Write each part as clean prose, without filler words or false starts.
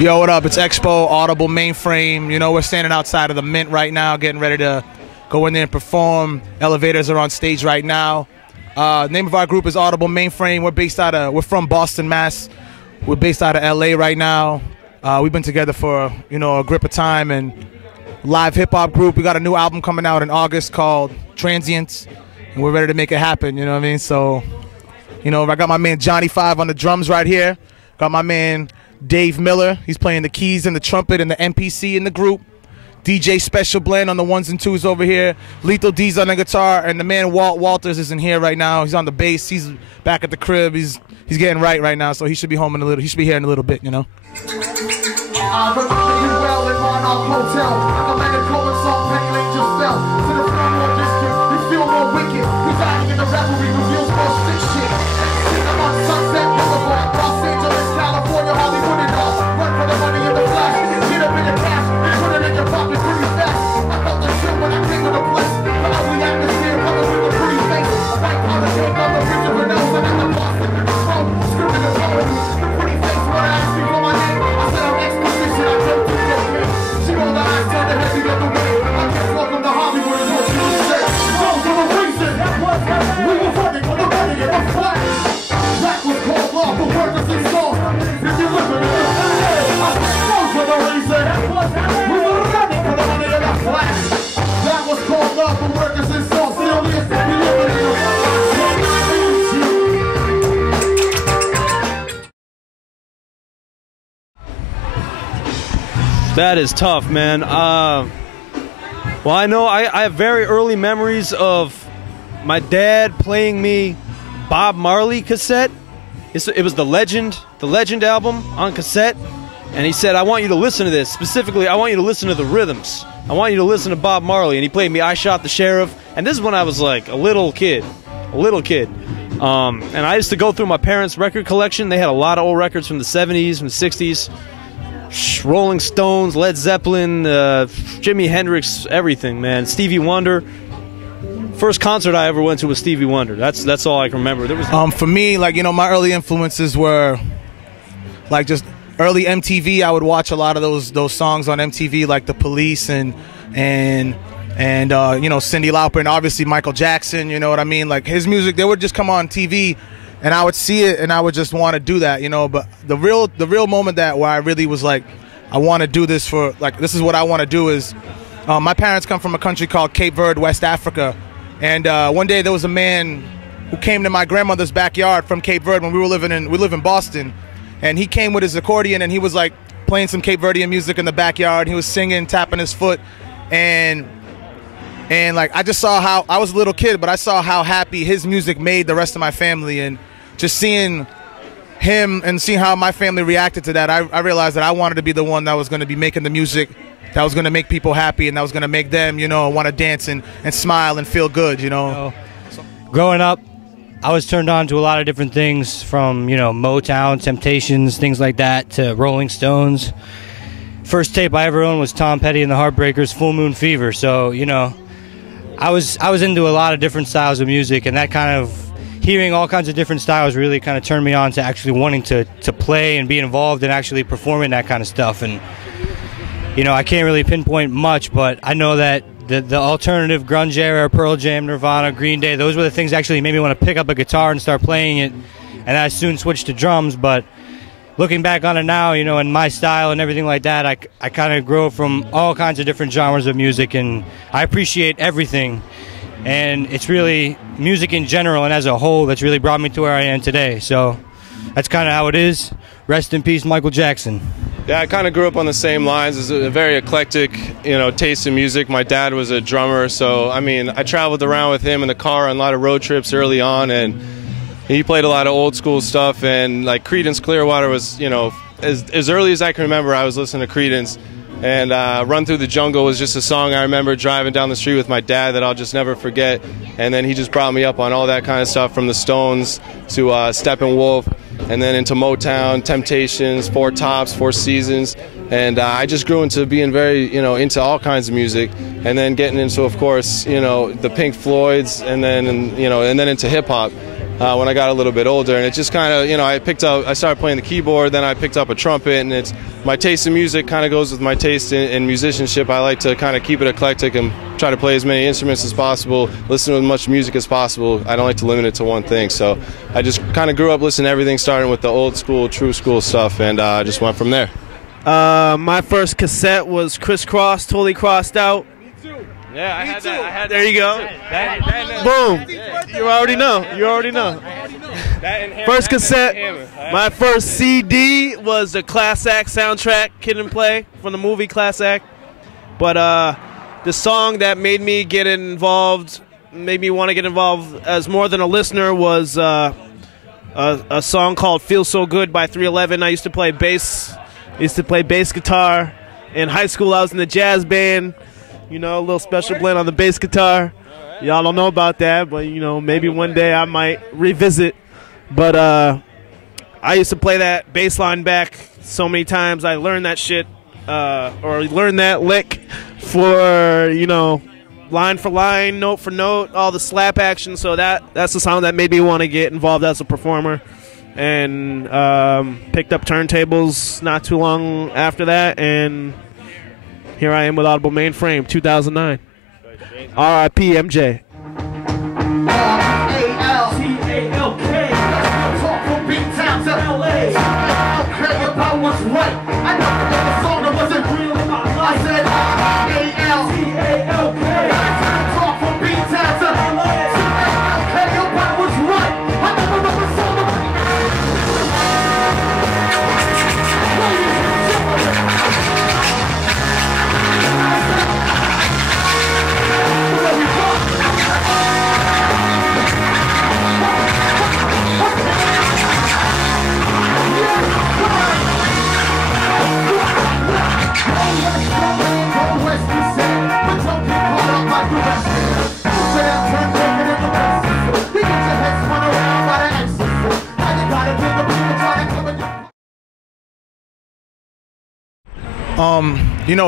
Yo, what up? It's Expo, Audible Mainframe. You know, we're standing outside of the Mint right now, getting ready to go in there and perform. Elevators are on stage right now. Name of our group is Audible Mainframe. We're from Boston, Mass. We're based out of LA right now. We've been together for, you know, a grip of time, and live hip hop group. We got a new album coming out in August called Transients, and we're ready to make it happen, you know what I mean? So, you know, I got my man Johnny 5 on the drums right here. Got my man Dave Miller, he's playing the keys and the trumpet and the MPC in the group. DJ Special Blend on the 1s and 2s over here. Lethal D's on the guitar, and the man Walt Walters isn't here right now. He's on the bass. He's back at the crib. He's getting right now, so he should be home in a little. He should be here in a little bit, you know. I remember you well in Monarch Hotel. I'm like a Cohen song, Penny Lane just fell. To the floor more distant, you feel more wicked. Residing in the revelry reveals more sick shit. I'm on Sunset Boulevard, Los Angeles, California, Hollywood and all. Run for the money in the flash, get up in the cash, and put it in your pocket pretty fast. I felt the chill when I came to the place. The ugly atmosphere, covered with a pretty face. White collar cake on the bridge of her nose, and at the Boston, scripting the poem. The pretty face when I asked me for my name. I said I'm exposition, I don't do cocaine. She rolled her eyes, turned her head the other way. I guess welcome to Hollywood is what she would say. Those are the reason we were fighting for the money in the flash. That was called law for workers and songs. If you listen to this, those are the reason we were running for the money in the flash. That was called law for workers and songs. Still is, we live in the flash. That is tough, man. Well, I know I have very early memories of my dad playing me Bob Marley cassette. It was the Legend album on cassette, and he said, I want you to listen to this. Specifically, I want you to listen to the rhythms. I want you to listen to Bob Marley. And he played me I Shot the Sheriff, and this is when I was like a little kid. And I used to go through my parents' record collection. They had a lot of old records from the 70s, from the 60s. Rolling Stones, Led Zeppelin, Jimi Hendrix, everything, man. Stevie Wonder. First concert I ever went to was Stevie Wonder. That's all I can remember. There was for me, like, you know, my early influences were like just early MTV. I would watch a lot of those songs on MTV, like The Police and you know, Cyndi Lauper, and obviously Michael Jackson. You know what I mean? Like his music, they would just come on TV. And I would see it, and I would just want to do that, you know. But the real moment where I really was like, I want to do this for, like, this is what I want to do is, my parents come from a country called Cape Verde, West Africa. And one day there was a man who came to my grandmother's backyard from Cape Verde when we live in Boston. And he came with his accordion, and he was like playing some Cape Verdean music in the backyard. He was singing, tapping his foot, and like I just saw how, I was a little kid, but I saw how happy his music made the rest of my family. And just seeing him and seeing how my family reacted to that, I realized that I wanted to be the one that was going to be making the music that was going to make people happy, and that was going to make them, you know, want to dance and smile and feel good, you know. Growing up, I was turned on to a lot of different things, from, you know, Motown, Temptations, things like that, to Rolling Stones. First tape I ever owned was Tom Petty and the Heartbreakers' Full Moon Fever. So, you know, I was into a lot of different styles of music, and that kind of, hearing all kinds of different styles really kind of turned me on to actually wanting to play and be involved and actually performing that kind of stuff. And, you know, I can't really pinpoint much, but I know that the alternative grunge era, Pearl Jam, Nirvana, Green Day, those were the things that actually made me want to pick up a guitar and start playing it. And I soon switched to drums. But looking back on it now, you know, and my style and everything like that, I kind of grow from all kinds of different genres of music, and I appreciate everything. And it's really music in general and as a whole that's really brought me to where I am today. So that's kind of how it is. Rest in peace, Michael Jackson. Yeah, I kind of grew up on the same lines. It's a very eclectic, taste in music. My dad was a drummer, so I mean, I traveled around with him in the car on a lot of road trips early on, and he played a lot of old school stuff. And like Creedence Clearwater was, as early as I can remember, I was listening to Creedence. And Run Through the Jungle was just a song I remember driving down the street with my dad that I'll just never forget. And then he just brought me up on all that kind of stuff, from the Stones to Steppenwolf, and then into Motown, Temptations, Four Tops, Four Seasons. And I just grew into being very, into all kinds of music. And then getting into, of course, the Pink Floyds, and then, and then into hip hop. When I got a little bit older, and it just kind of, I started playing the keyboard, then I picked up a trumpet, and it's my taste in music kind of goes with my taste in musicianship. I like to kind of keep it eclectic and try to play as many instruments as possible, listen to as much music as possible. I don't like to limit it to one thing, so I just kind of grew up listening to everything, starting with the old school, true school stuff, and I just went from there. My first cassette was Crisscross, Totally Crossed Out. Yeah, I had that. There you go. Boom. You already know. First cassette. My first CD was the Class Act soundtrack, Kid and Play, from the movie Class Act. But the song that made me want to get involved as more than a listener was a song called Feel So Good by 311. I used to play bass guitar. In high school, I was in the jazz band. A little special blend on the bass guitar. Y'all don't know about that, but, maybe one day I might revisit. But I used to play that bass line back so many times. I learned that shit, or learned that lick for, line for line, note for note, all the slap action. So that's the song that made me want to get involved as a performer. And picked up turntables not too long after that, and here I am with Audible Mainframe, 2009. R.I.P. MJ. R-A-L-T-A-L-K. Talk from B-Town to L.A. Okay, about what's right. I never did a song that wasn't real in my life. I said R-A-L-T-A-L-K. Talk from B-Town to L.A. Okay, about what's right. I never did a song that wasn't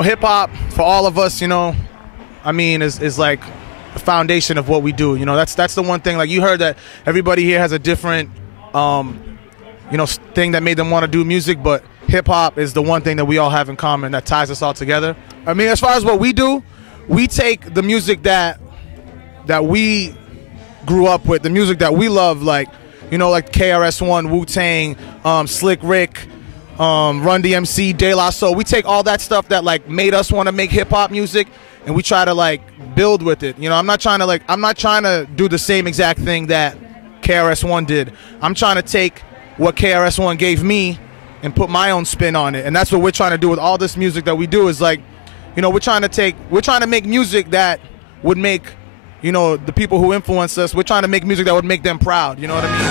hip hop for all of us, is like the foundation of what we do. That's the one thing. Like, you heard that everybody here has a different, thing that made them want to do music, but hip hop is the one thing that we all have in common that ties us all together. I mean, as far as what we do, we take the music that we grew up with, the music that we love, like KRS-One, Wu-Tang, Slick Rick, Run DMC, De La Soul. We take all that stuff that made us want to make hip hop music, and we try to build with it. I'm not trying to do the same exact thing that KRS-One did. I'm trying to take what KRS-One gave me and put my own spin on it, and that's what we're trying to do with all this music that we do. Is we're trying to make music that would make the people who influence us. We're trying to make music that would make them proud. You know what I mean?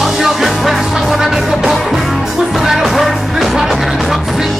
I'm young and fresh, I wanna make a buck quick. What's the matter, bird? They try to get a jump stick.